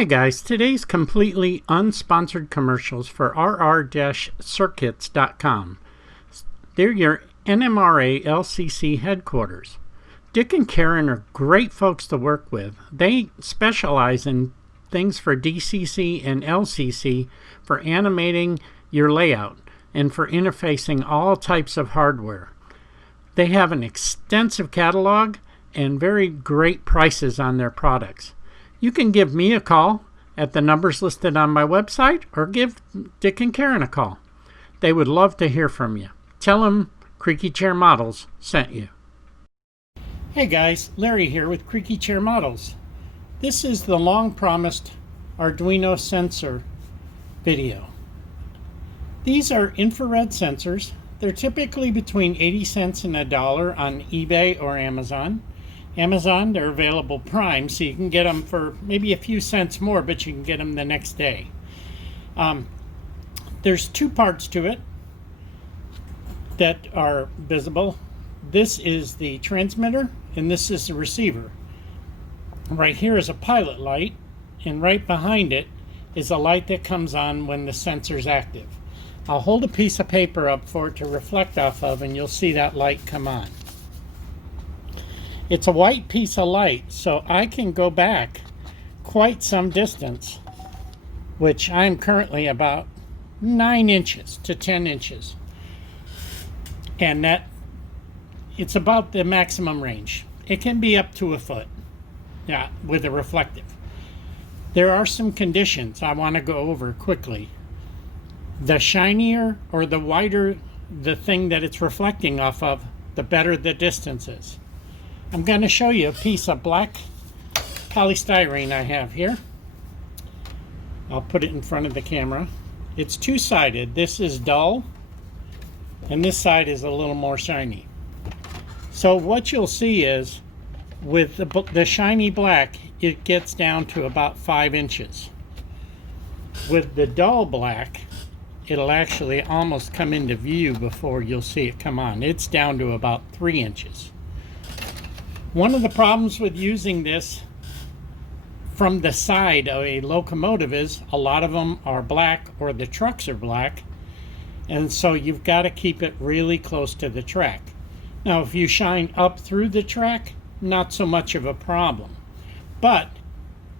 Hey guys, today's completely unsponsored commercials for rr-circuits.com. They're your NMRA LCC headquarters. Dick and Karen are great folks to work with. They specialize in things for DCC and LCC for animating your layout and for interfacing all types of hardware. They have an extensive catalog and very great prices on their products. You can give me a call at the numbers listed on my website or give Dick and Karen a call. They would love to hear from you. Tell them Creaky Chair Models sent you. Hey guys, Larry here with Creaky Chair Models. This is the long-promised Arduino sensor video. These are infrared sensors. They're typically between 80 cents and $1 on eBay or Amazon. Amazon, they're available Prime, so you can get them for maybe a few cents more, but you can get them the next day. There's two parts to it that are visible. This is the transmitter, and this is the receiver. Right here is a pilot light, and right behind it is a light that comes on when the sensor's active. I'll hold a piece of paper up for it to reflect off of, and you'll see that light come on. It's a white piece of light, so I can go back quite some distance, which I'm currently about 9 inches to 10 inches. And that, it's about the maximum range. It can be up to a foot, yeah, with a reflective. There are some conditions I want to go over quickly. The shinier or the wider the thing that it's reflecting off of, the better the distance is. I'm going to show you a piece of black polystyrene I have here. I'll put it in front of the camera. It's two-sided. This is dull, and this side is a little more shiny. So what you'll see is, with the shiny black, it gets down to about 5 inches. With the dull black, it'll actually almost come into view before you'll see it come on. It's down to about 3 inches. One of the problems with using this from the side of a locomotive is a lot of them are black, or the trucks are black, and so you've got to keep it really close to the track. Now if you shine up through the track, not so much of a problem, but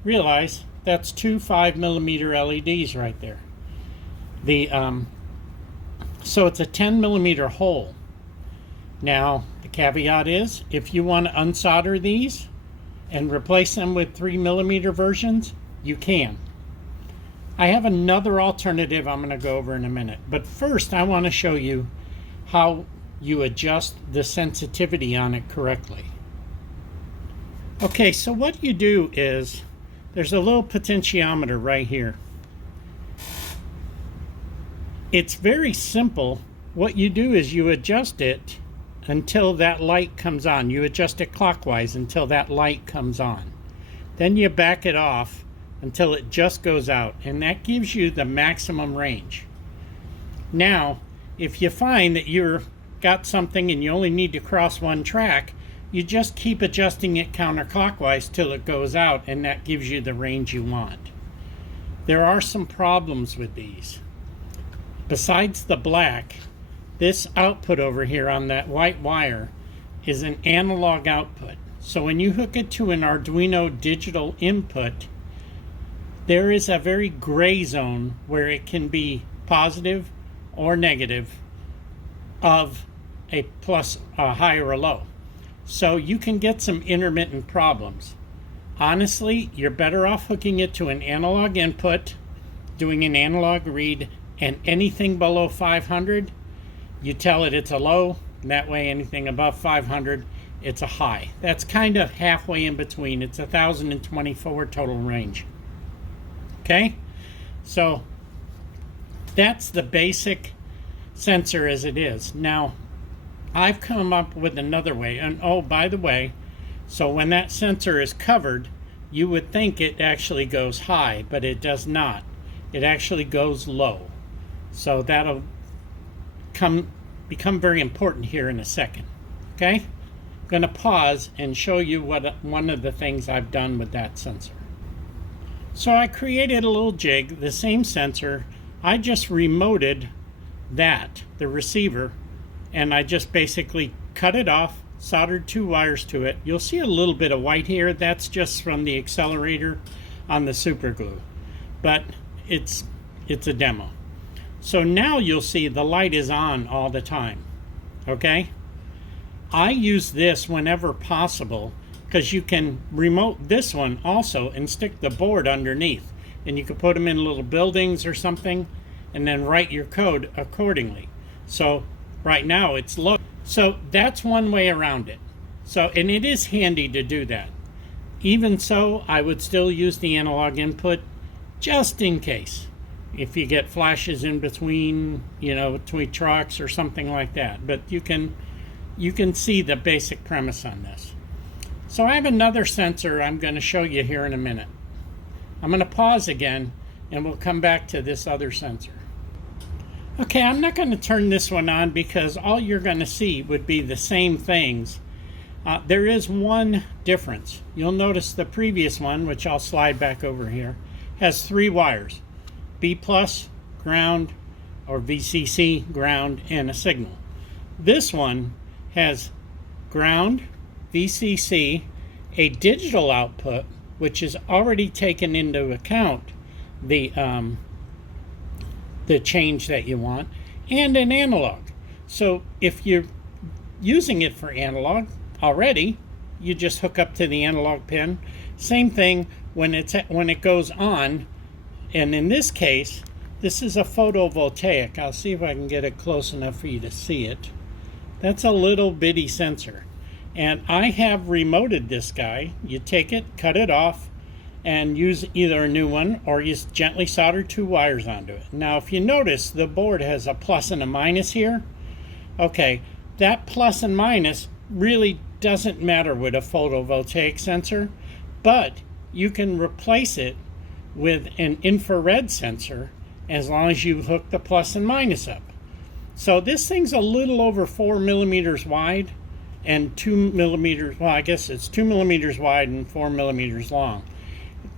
realize that's two 5mm LEDs right there. So it's a 10mm hole. Now, the caveat is, if you want to unsolder these and replace them with 3mm versions, you can. I have another alternative I'm going to go over in a minute. But first, I want to show you how you adjust the sensitivity on it correctly. Okay, so what you do is, there's a little potentiometer right here. It's very simple. What you do is you adjust it until that light comes on. You adjust it clockwise until that light comes on. Then you back it off until it just goes out, and that gives you the maximum range. Now, if you find that you've got something and you only need to cross one track, you just keep adjusting it counterclockwise till it goes out, and that gives you the range you want. There are some problems with these. Besides the black, this output over here on that white wire is an analog output. So when you hook it to an Arduino digital input, there is a very gray zone where it can be positive or negative of a plus, a high or a low. So you can get some intermittent problems. Honestly, you're better off hooking it to an analog input, doing an analog read, and anything below 500, you tell it it's a low, and that way anything above 500, it's a high. That's kind of halfway in between. It's 1,024 total range. Okay? So that's the basic sensor as it is. Now, I've come up with another way. And oh, by the way, so when that sensor is covered, you would think it actually goes high, but it does not. It actually goes low. So that'll become very important here in a second. Okay? I'm going to pause and show you one of the things I've done with that sensor. So I created a little jig, the same sensor. I just remoted the receiver, and I just basically cut it off, soldered 2 wires to it. You'll see a little bit of white here. That's just from the accelerator on the super glue, but it's a demo. So now you'll see the light is on all the time. Okay, I use this whenever possible because you can remote this one also and stick the board underneath, and you can put them in little buildings or something and then write your code accordingly. So right now it's low. So that's one way around it. So, and it is handy to do that. Even so, I would still use the analog input just in case. If you get flashes in between, between trucks or something like that. But you can see the basic premise on this. So I have another sensor I'm going to show you here in a minute. I'm going to pause again and we'll come back to this other sensor. Okay, I'm not going to turn this one on because all you're going to see would be the same things. There is one difference. You'll notice the previous one, which I'll slide back over here, has 3 wires. B+, ground, or VCC, ground, and a signal. This one has ground, VCC, a digital output, which is already taken into account the change that you want, and an analog. So if you're using it for analog already, you just hook up to the analog pin. Same thing when it goes on, and in this case, this is a photovoltaic. I'll see if I can get it close enough for you to see it. That's a little bitty sensor. And I have remoted this guy. You take it, cut it off, and use either a new one or you gently solder 2 wires onto it. Now if you notice, the board has a plus and a minus here. Okay, that plus and minus really doesn't matter with a photovoltaic sensor, but you can replace it with an infrared sensor as long as you hook the plus and minus up. So this thing's a little over 4 millimeters wide and 2 millimeters, well, I guess it's 2 millimeters wide and 4 millimeters long.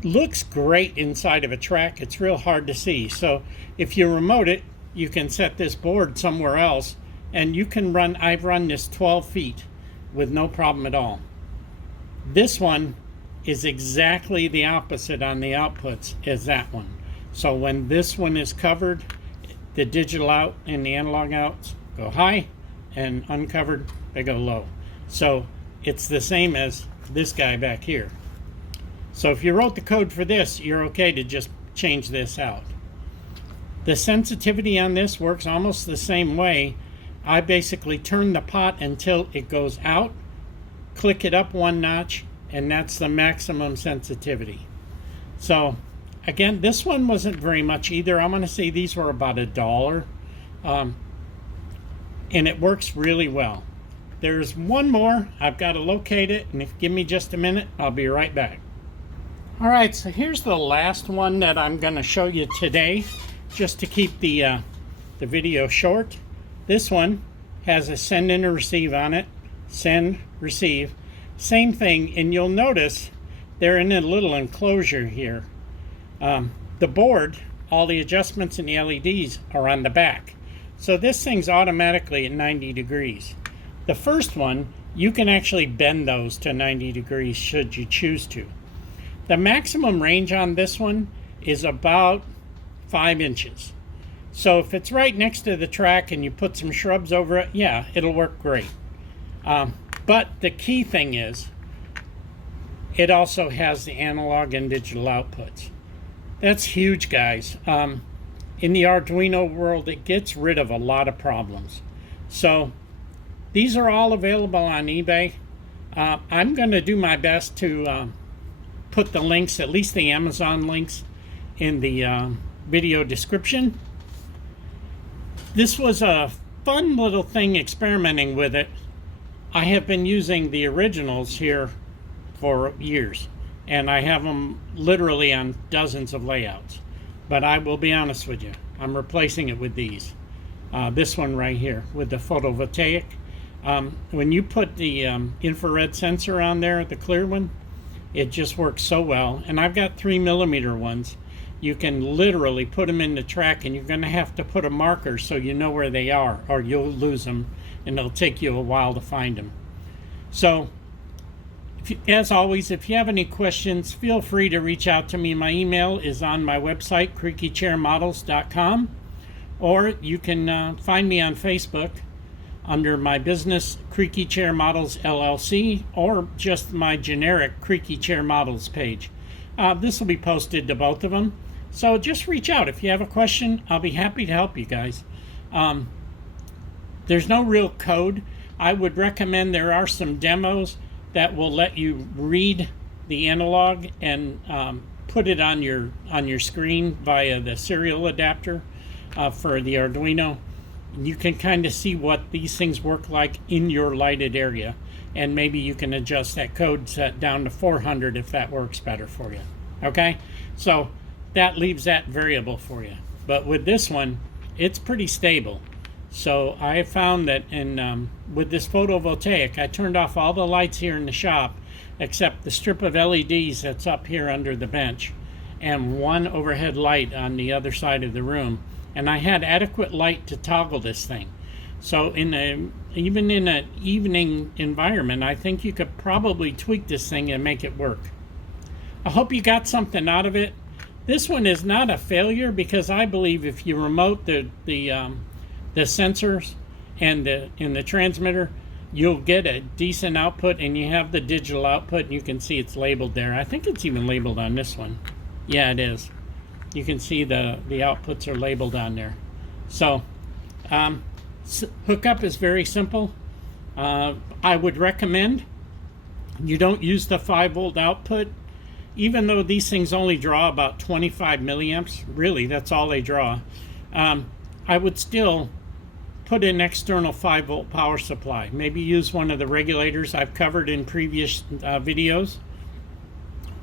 Looks great inside of a track. It's real hard to see. So if you remote it, you can set this board somewhere else, and you can run, I've run this 12 feet with no problem at all. This one is exactly the opposite on the outputs as that one. So when this one is covered, the digital out and the analog outs go high, and uncovered, they go low. So it's the same as this guy back here. So if you wrote the code for this, you're okay to just change this out. The sensitivity on this works almost the same way. I basically turn the pot until it goes out, click it up 1 notch, and that's the maximum sensitivity. So again, this one wasn't very much either. I'm going to say these were about $1. And it works really well. There's one more. I've got to locate it, and if you give me just a minute, I'll be right back. All right, so here's the last one that I'm going to show you today, just to keep the video short. This one has a send and a receive on it. Send, receive, same thing, and you'll notice they're in a little enclosure here. The board, all the adjustments in the LEDs are on the back. So this thing's automatically at 90 degrees. The first one, you can actually bend those to 90 degrees should you choose to. The maximum range on this one is about 5 inches. So if it's right next to the track and you put some shrubs over it, yeah, it'll work great. But the key thing is, it also has the analog and digital outputs. That's huge, guys. In the Arduino world, it gets rid of a lot of problems. So these are all available on eBay. I'm going to do my best to put the links, at least the Amazon links, in the video description. This was a fun little thing experimenting with it. I have been using the originals here for years, and I have them literally on dozens of layouts. But I will be honest with you, I'm replacing it with these. This one right here with the photovoltaic. When you put the infrared sensor on there, the clear one, It just works so well. And I've got 3mm ones. You can literally put them in the track, and you're going to have to put a marker so you know where they are, or you'll lose them, and it'll take you a while to find them. So, as always, if you have any questions, feel free to reach out to me. My email is on my website, creakychairmodels.com, or you can find me on Facebook under my business, Creaky Chair Models LLC, or just my generic Creaky Chair Models page. This will be posted to both of them. So just reach out if you have a question. I'll be happy to help you guys. There's no real code. I would recommend there are some demos that will let you read the analog and put it on your screen via the serial adapter for the Arduino. You can kind of see what these things work like in your lighted area, and maybe you can adjust that code set down to 400 if that works better for you. Okay, so that leaves that variable for you. But with this one, it's pretty stable. So I found that with this photovoltaic, I turned off all the lights here in the shop except the strip of LEDs that's up here under the bench and one overhead light on the other side of the room. And I had adequate light to toggle this thing. So even in an evening environment, I think you could probably tweak this thing and make it work. I hope you got something out of it. This one is not a failure because I believe if you remote the sensors and the transmitter, you'll get a decent output, and you have the digital output, and you can see it's labeled there. I think it's even labeled on this one. Yeah, it is. You can see the outputs are labeled on there. So hookup is very simple. I would recommend you don't use the 5-volt output. Even though these things only draw about 25 milliamps, really that's all they draw, I would still put an external 5-volt power supply. Maybe use one of the regulators I've covered in previous videos,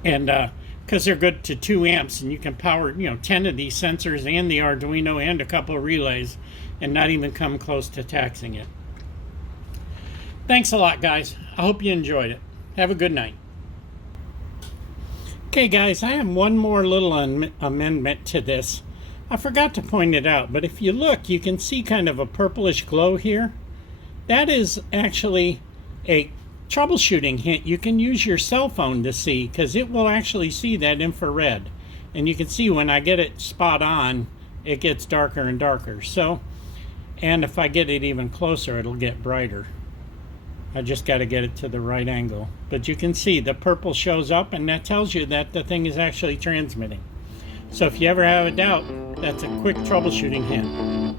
and because they're good to 2 amps, and you can power 10 of these sensors and the Arduino and a couple of relays and not even come close to taxing it. Thanks a lot, guys. I hope you enjoyed it. Have a good night. Okay, guys, I have one more little amendment to this. I forgot to point it out, but if you look, you can see kind of a purplish glow here. That is actually a troubleshooting hint you can use your cell phone to see, because it will actually see that infrared. And you can see when I get it spot on, it gets darker and darker. So, and if I get it even closer, it'll get brighter. I just got to get it to the right angle. But you can see the purple shows up, and that tells you that the thing is actually transmitting. So if you ever have a doubt, that's a quick troubleshooting hint.